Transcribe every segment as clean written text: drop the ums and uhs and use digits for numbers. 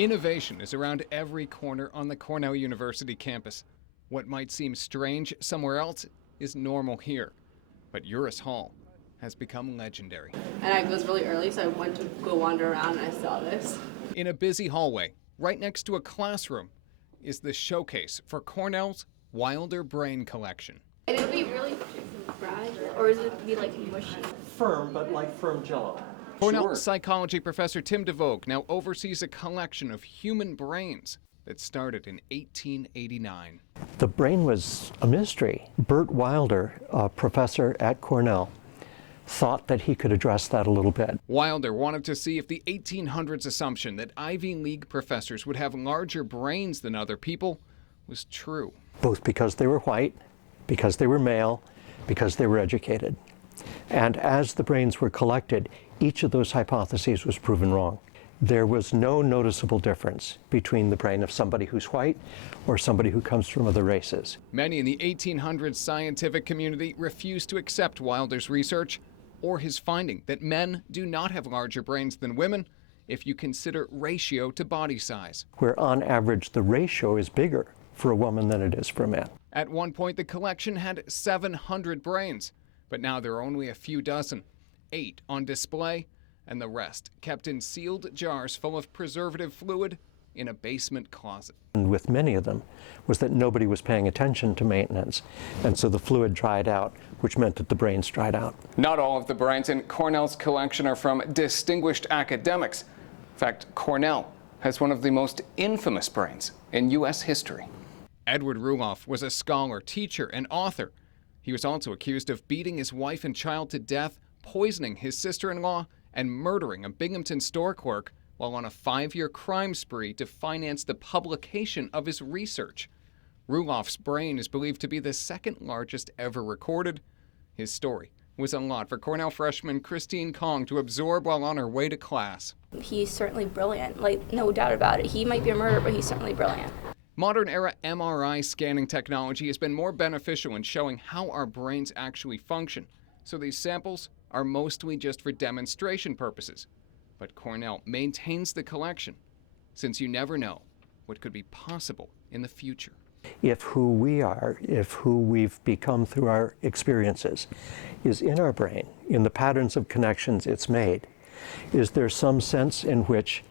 Innovation is around every corner on the Cornell University campus. What might seem strange somewhere else is normal here. But Uris Hall has become legendary. And it was really early, so I went to go wander around and I saw this. In a busy hallway, right next to a classroom, is the showcase for Cornell's Wilder Brain Collection. And it would be really fragile, or is it be like mushy? Firm, but like firm jello. Cornell psychology professor Tim DeVogue now oversees a collection of human brains that started in 1889. The brain was a mystery. Bert Wilder, a professor at Cornell, thought that he could address that a little bit. Wilder wanted to see if the 1800s assumption that Ivy League professors would have larger brains than other people was true. Both because they were white, because they were male, because they were educated. And as the brains were collected, each of those hypotheses was proven wrong. There was no noticeable difference between the brain of somebody who's white or somebody who comes from other races. Many in the 1800s scientific community refused to accept Wilder's research or his finding that men do not have larger brains than women if you consider ratio to body size. Where on average the ratio is bigger for a woman than it is for a man. At one point the collection had 700 brains, but now there are only a few dozen, 8 on display, and the rest kept in sealed jars full of preservative fluid in a basement closet. And with many of them was that nobody was paying attention to maintenance, and so the fluid dried out, which meant that the brains dried out. Not all of the brains in Cornell's collection are from distinguished academics. In fact, Cornell has one of the most infamous brains in U.S. history. Edward Roomoff was a scholar, teacher, and author. He was also accused of beating his wife and child to death, poisoning his sister-in-law, and murdering a Binghamton store clerk while on a 5-year crime spree to finance the publication of his research. Roomoff's brain is believed to be the second largest ever recorded. His story was a lot for Cornell freshman Christine Kong to absorb while on her way to class. He's certainly brilliant, like no doubt about it. He might be a murderer, but he's certainly brilliant. Modern-era MRI scanning technology has been more beneficial in showing how our brains actually function, so these samples are mostly just for demonstration purposes. But Cornell maintains the collection, since you never know what could be possible in the future. If who we are, if who we've become through our experiences is in our brain, in the patterns of connections it's made, is there some sense in which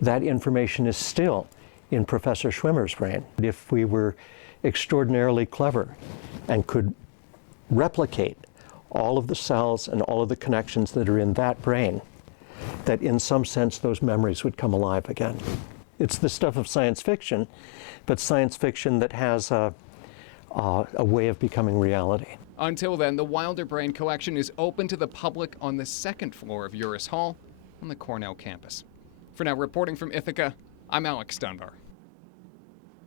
that information is still in Professor Schwimmer's brain? If we were extraordinarily clever and could replicate all of the cells and all of the connections that are in that brain, that in some sense those memories would come alive again. It's the stuff of science fiction, but science fiction that has a way of becoming reality. Until then, the Wilder Brain Collection is open to the public on the 2nd floor of Uris Hall on the Cornell campus. For now, reporting from Ithaca, I'm Alex Dunbar.